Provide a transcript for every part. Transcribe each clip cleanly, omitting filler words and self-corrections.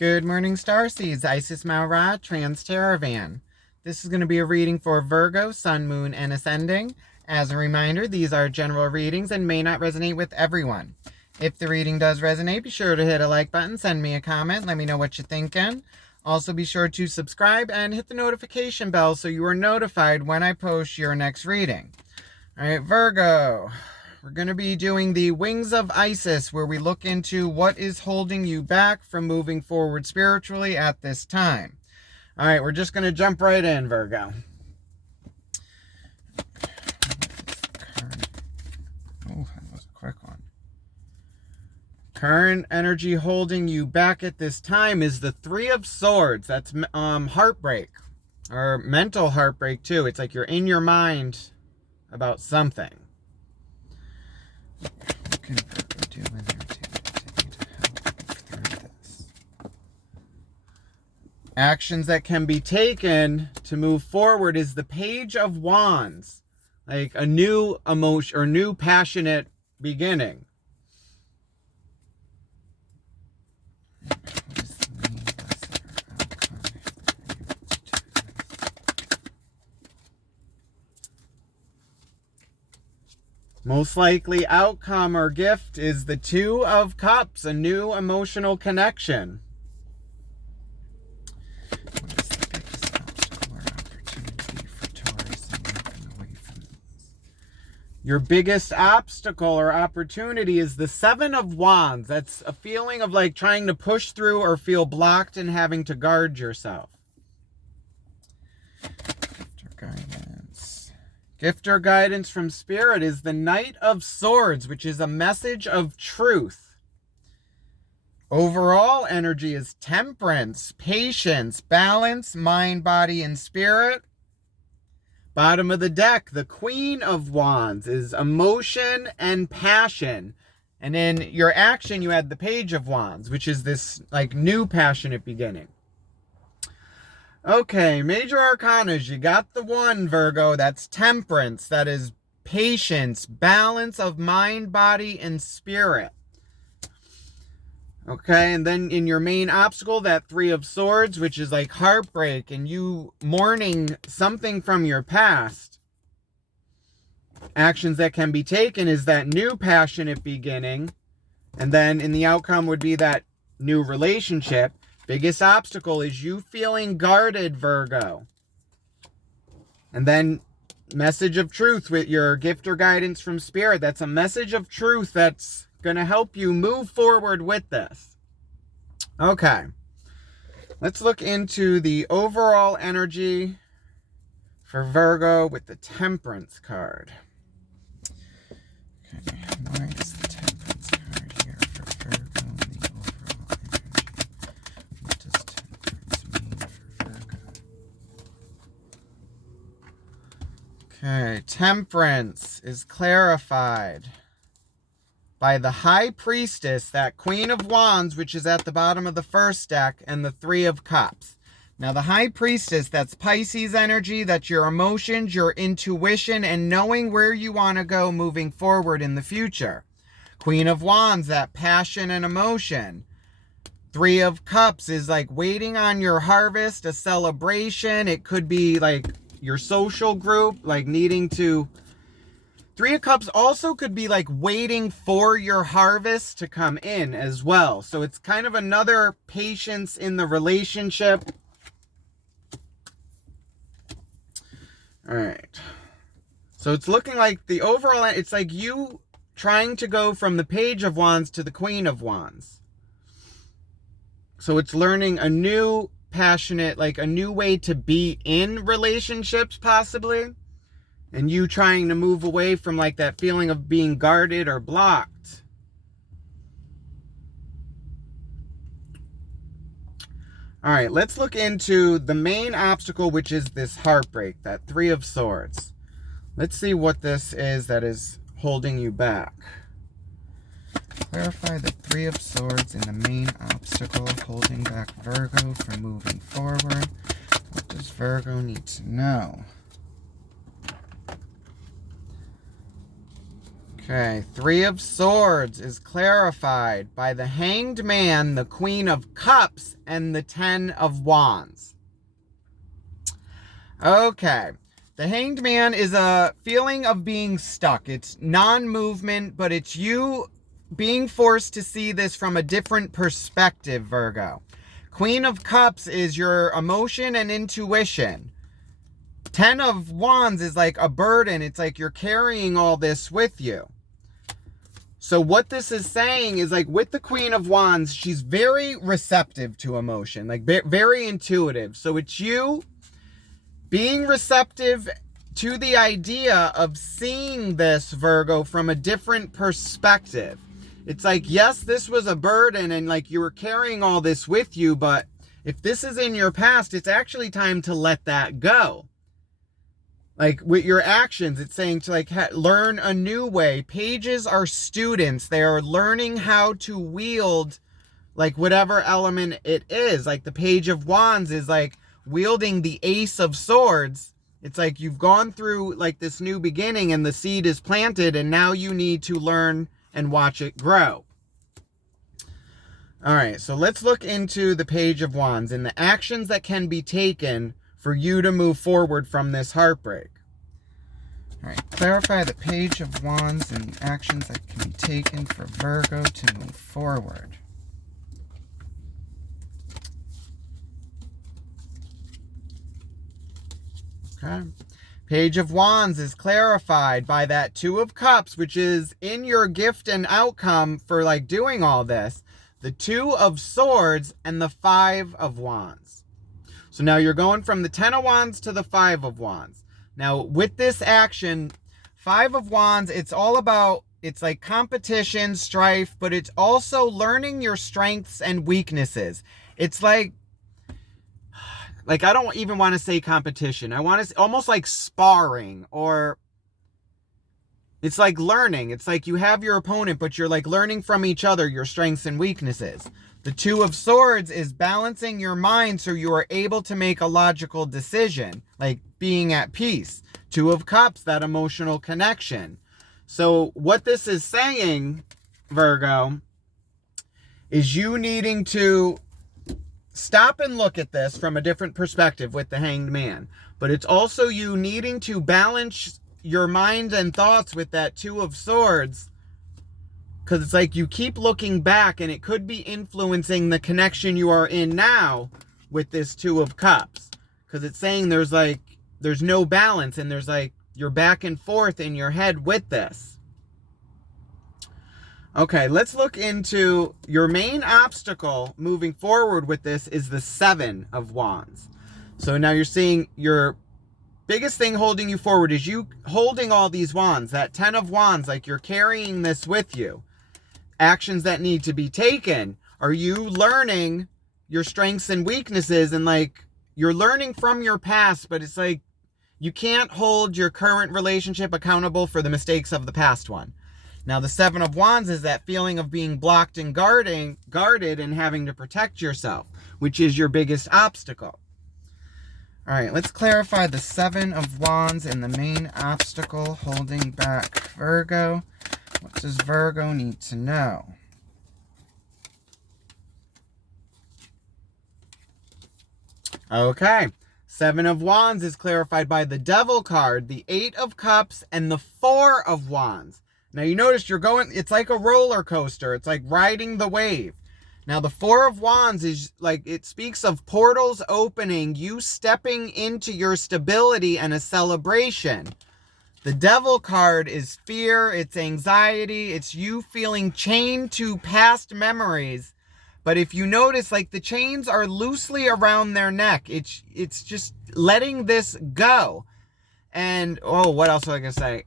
Good morning, Starseeds. Isis Maura, Trans Caravan. This is going to be a reading for Virgo, Sun, Moon, and Ascending. As a reminder, these are general readings and may not resonate with everyone. If the reading does resonate, be sure to hit a like button, send me a comment, let me know what you're thinking. Also, be sure to subscribe and hit the notification bell so you are notified when I post your next reading. All right, Virgo. We're going to be doing the Wings of Isis, where we look into what is holding you back from moving forward spiritually at this time. All right, we're just going to jump right in, Virgo. Oh, that was a quick one. Current energy holding you back at this time is the Three of Swords. That's heartbreak, or mental heartbreak too. It's like you're in your mind about something. What can Virgo do in there to continue to help through this? Actions that can be taken to move forward is the Page of Wands. Like a new emotion or new passionate beginning. What is the main lesson or outcome if they're able to do this? Most likely outcome or gift is the Two of Cups, a new emotional connection. What is the biggest obstacle or opportunity for Taurus in moving away from this? Your biggest obstacle or opportunity is the Seven of Wands. That's a feeling of like trying to push through or feel blocked and having to guard yourself. Gift or guidance. Gift or guidance from Spirit is the Knight of Swords, which is a message of truth. Overall energy is temperance, patience, balance, mind, body, and spirit. Bottom of the deck, the Queen of Wands is emotion and passion. And in your action, you had the Page of Wands, which is this like new passionate beginning. Okay, major arcanas. You got the one, Virgo. That's temperance. That is patience, balance of mind, body, and spirit. Okay, and then in your main obstacle, that Three of Swords, which is like heartbreak and you mourning something from your past. Actions that can be taken is that new passionate beginning. And then in the outcome would be that new relationship. Biggest obstacle is you feeling guarded, Virgo. And then message of truth with your gift or guidance from Spirit. That's a message of truth that's going to help you move forward with this. Okay. Let's look into the overall energy for Virgo with the Temperance card. Okay, why is the Temperance card here for Virgo and the overall energy? What does Temperance mean for Virgo? Okay, Temperance is clarified by the High Priestess, that Queen of Wands, which is at the bottom of the first deck, and the Three of Cups. Now, the High Priestess, that's Pisces energy, that's your emotions, your intuition, and knowing where you want to go moving forward in the future. Queen of Wands, that passion and emotion. Three of Cups is like waiting on your harvest, a celebration. It could be like your social group, like needing to... Three of Cups also could be like waiting for your harvest to come in as well. So it's kind of another patience in the relationship. All right. So it's looking like the overall, it's like you trying to go from the Page of Wands to the Queen of Wands. So it's learning a new passionate, like a new way to be in relationships possibly. And you trying to move away from like that feeling of being guarded or blocked. All right, let's look into the main obstacle, which is this heartbreak, that Three of Swords. Let's see what this is that is holding you back. Clarify the Three of Swords and the main obstacle holding back Virgo from moving forward. What does Virgo need to know? Okay, Three of Swords is clarified by the Hanged Man, the Queen of Cups, and the Ten of Wands. Okay, the Hanged Man is a feeling of being stuck. It's non-movement, but it's you being forced to see this from a different perspective, Virgo. Queen of Cups is your emotion and intuition. Ten of Wands is like a burden. It's like you're carrying all this with you. So what this is saying is, like, with the Queen of Wands, she's very receptive to emotion, like very intuitive. So it's you being receptive to the idea of seeing this, Virgo, from a different perspective. It's like, yes, this was a burden and like you were carrying all this with you, but if this is in your past, it's actually time to let that go. Like with your actions, it's saying to like learn a new way. Pages are students. They are learning how to wield like whatever element it is. Like the Page of Wands is like wielding the Ace of Swords. It's like you've gone through like this new beginning and the seed is planted and now you need to learn and watch it grow. All right, so let's look into the Page of Wands and the actions that can be taken for you to move forward from this heartbreak. All right, clarify the Page of Wands and the actions that can be taken for Virgo to move forward. Okay. Page of Wands is clarified by that Two of Cups, which is in your gift and outcome for like doing all this. The Two of Swords and the Five of Wands. So now you're going from the Ten of Wands to the Five of Wands. Now with this action, Five of Wands, it's all about, it's like competition, strife, but it's also learning your strengths and weaknesses. It's like I don't even want to say competition. I want to almost like sparring, or it's like learning. It's like you have your opponent, but you're like learning from each other, your strengths and weaknesses. The Two of Swords is balancing your mind so you are able to make a logical decision, like being at peace. Two of Cups, that emotional connection. So what this is saying, Virgo, is you needing to stop and look at this from a different perspective with the Hanged Man. But it's also you needing to balance your mind and thoughts with that Two of Swords, because it's like you keep looking back and it could be influencing the connection you are in now with this Two of Cups. Because it's saying there's no balance and there's like you're back and forth in your head with this. Okay, let's look into your main obstacle moving forward with this is the Seven of Wands. So now you're seeing your biggest thing holding you forward is you holding all these wands. That Ten of Wands, like you're carrying this with you. Actions that need to be taken. Are you learning your strengths and weaknesses, and like you're learning from your past, but it's like you can't hold your current relationship accountable for the mistakes of the past one. Now, the Seven of Wands is that feeling of being blocked and guarded and having to protect yourself, which is your biggest obstacle. All right, let's clarify the Seven of Wands and the main obstacle holding back Virgo. What does Virgo need to know? Okay, Seven of Wands is clarified by the Devil card, the Eight of Cups, and the Four of Wands. Now you notice you're going, it's like a roller coaster. It's like riding the wave. Now the Four of Wands is like, it speaks of portals opening, you stepping into your stability and a celebration. The Devil card is fear, it's anxiety, it's you feeling chained to past memories. But if you notice, like the chains are loosely around their neck. It's just letting this go. And, oh, what else was I going to say?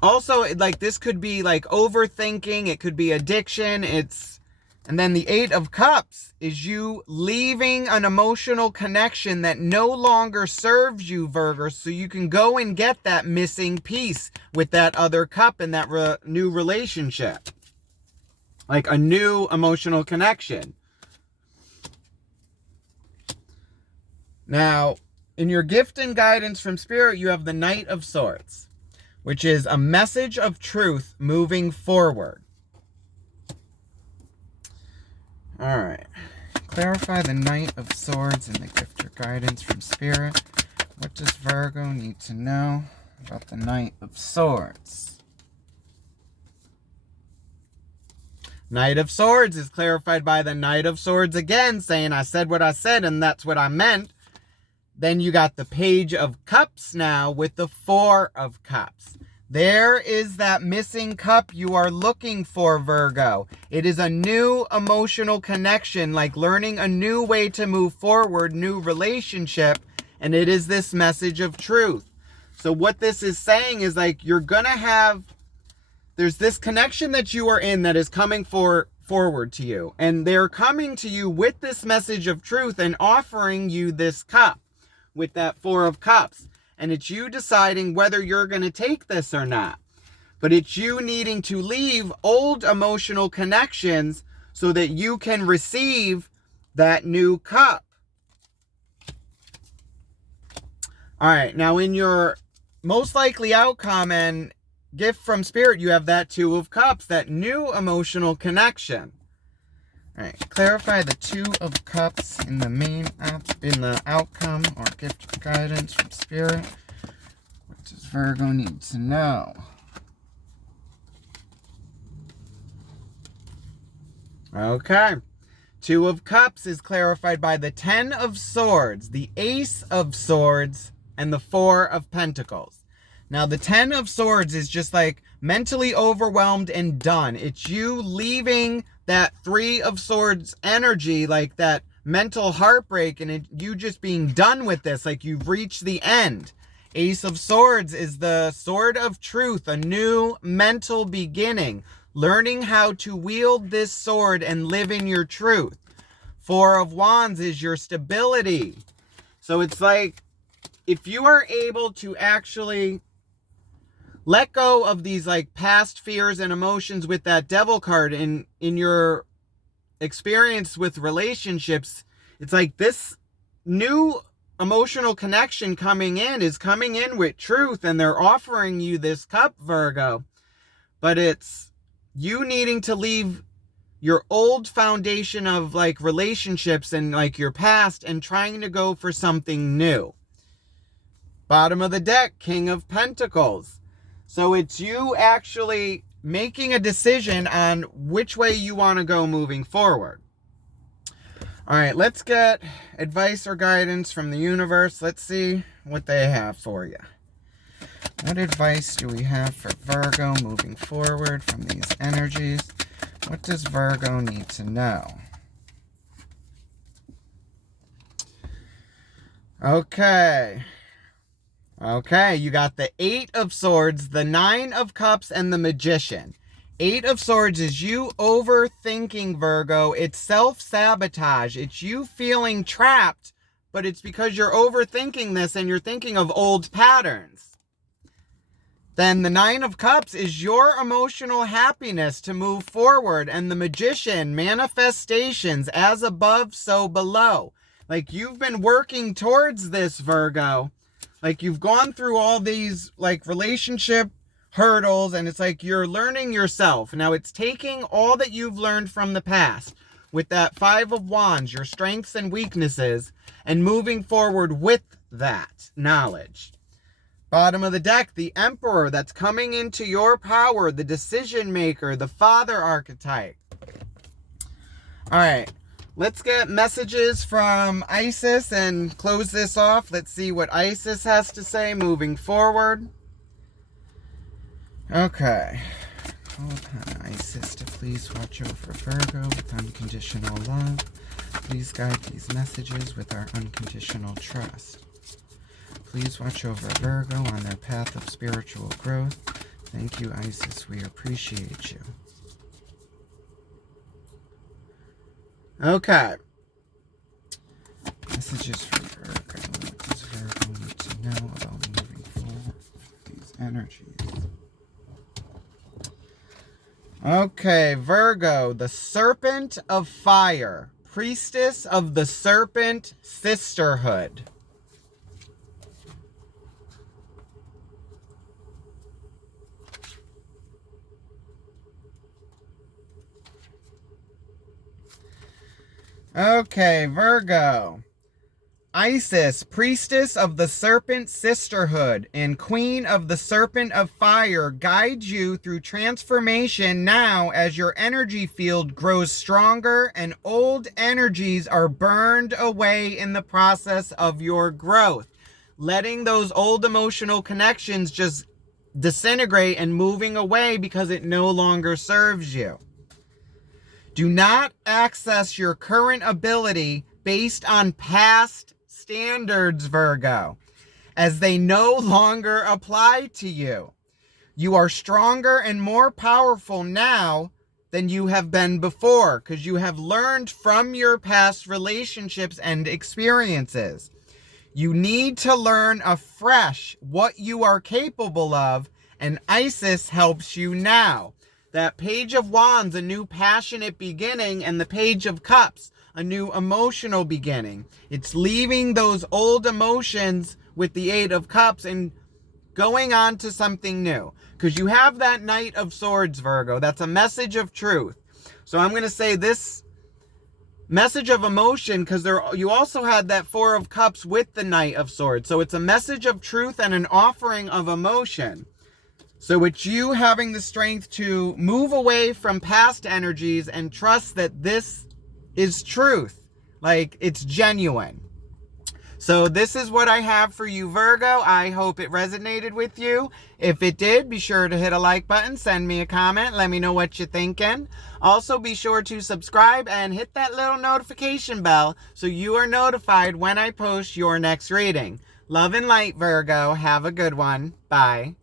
Also, like this could be like overthinking. It could be addiction. And then the Eight of Cups is you leaving an emotional connection that no longer serves you, Virgo, so you can go and get that missing piece with that other cup in that new relationship. Like a new emotional connection. Now, in your gift and guidance from Spirit, you have the Knight of Swords. which is a message of truth moving forward. All right. Clarify the Knight of Swords and the gift or guidance from Spirit. What does Virgo need to know about the Knight of Swords? Knight of Swords is clarified by the Knight of Swords again, saying, I said what I said and that's what I meant. Then you got the Page of Cups now with the Four of Cups. There is that missing cup you are looking for, Virgo. It is a new emotional connection, like learning a new way to move forward, new relationship, and it is this message of truth. So what this is saying is like you're going to have, there's this connection that you are in that is coming forward to you, and they're coming to you with this message of truth and offering you this cup with that Four of Cups. And it's you deciding whether you're going to take this or not. But it's you needing to leave old emotional connections so that you can receive that new cup. All right, now in your most likely outcome and gift from Spirit, you have that Two of Cups, that new emotional connection. All right, clarify the Two of Cups in the outcome or gift guidance from Spirit. What does Virgo need to know? Okay. Two of Cups is clarified by the Ten of Swords, the Ace of Swords, and the Four of Pentacles. Now, the Ten of Swords is just like mentally overwhelmed and done. It's you leaving that Three of Swords energy, like that mental heartbreak, and you just being done with this, like you've reached the end. Ace of Swords is the sword of truth, a new mental beginning, learning how to wield this sword and live in your truth. Four of Wands is your stability. So it's like, if you are able to actually let go of these like past fears and emotions with that Devil card in your experience with relationships, it's like this new emotional connection coming in with truth, and they're offering you this cup, Virgo. But it's you needing to leave your old foundation of like relationships and like your past and trying to go for something new. Bottom of the deck, King of Pentacles. So it's you actually making a decision on which way you want to go moving forward. All right, let's get advice or guidance from the universe. Let's see what they have for you. What advice do we have for Virgo moving forward from these energies? What does Virgo need to know? Okay, you got the Eight of Swords, the Nine of Cups, and the Magician. Eight of Swords is you overthinking, Virgo. It's self-sabotage. It's you feeling trapped, but it's because you're overthinking this and you're thinking of old patterns. Then the Nine of Cups is your emotional happiness to move forward. And the Magician, manifestations, as above, so below. Like you've been working towards this, Virgo. Like you've gone through all these like relationship hurdles, and it's like you're learning yourself. Now it's taking all that you've learned from the past with that Five of Wands, your strengths and weaknesses, and moving forward with that knowledge. Bottom of the deck, the Emperor, that's coming into your power, the decision maker, the father archetype. All right. Let's get messages from Isis and close this off. Let's see what Isis has to say moving forward. Okay. Call upon Isis to please watch over Virgo with unconditional love. Please guide these messages with our unconditional trust. Please watch over Virgo on their path of spiritual growth. Thank you, Isis. We appreciate you. Okay. Messages for Virgo. What does Virgo need to know about moving forward with these energies? Okay, Virgo, the Serpent of Fire, Priestess of the Serpent Sisterhood. Okay, Virgo. Isis, priestess of the serpent sisterhood and queen of the serpent of fire, guides you through transformation now as your energy field grows stronger and old energies are burned away in the process of your growth. Letting those old emotional connections just disintegrate and moving away because it no longer serves you. Do not access your current ability based on past standards, Virgo, as they no longer apply to you. You are stronger and more powerful now than you have been before because you have learned from your past relationships and experiences. You need to learn afresh what you are capable of, and Isis helps you now. That Page of Wands, a new passionate beginning, and the Page of Cups, a new emotional beginning. It's leaving those old emotions with the Eight of Cups and going on to something new. Because you have that Knight of Swords, Virgo. That's a message of truth. So I'm going to say this message of emotion, because you also had that Four of Cups with the Knight of Swords. So it's a message of truth and an offering of emotion. So it's you having the strength to move away from past energies and trust that this is truth. Like, it's genuine. So this is what I have for you, Virgo. I hope it resonated with you. If it did, be sure to hit a like button, send me a comment, let me know what you're thinking. Also, be sure to subscribe and hit that little notification bell so you are notified when I post your next reading. Love and light, Virgo. Have a good one. Bye.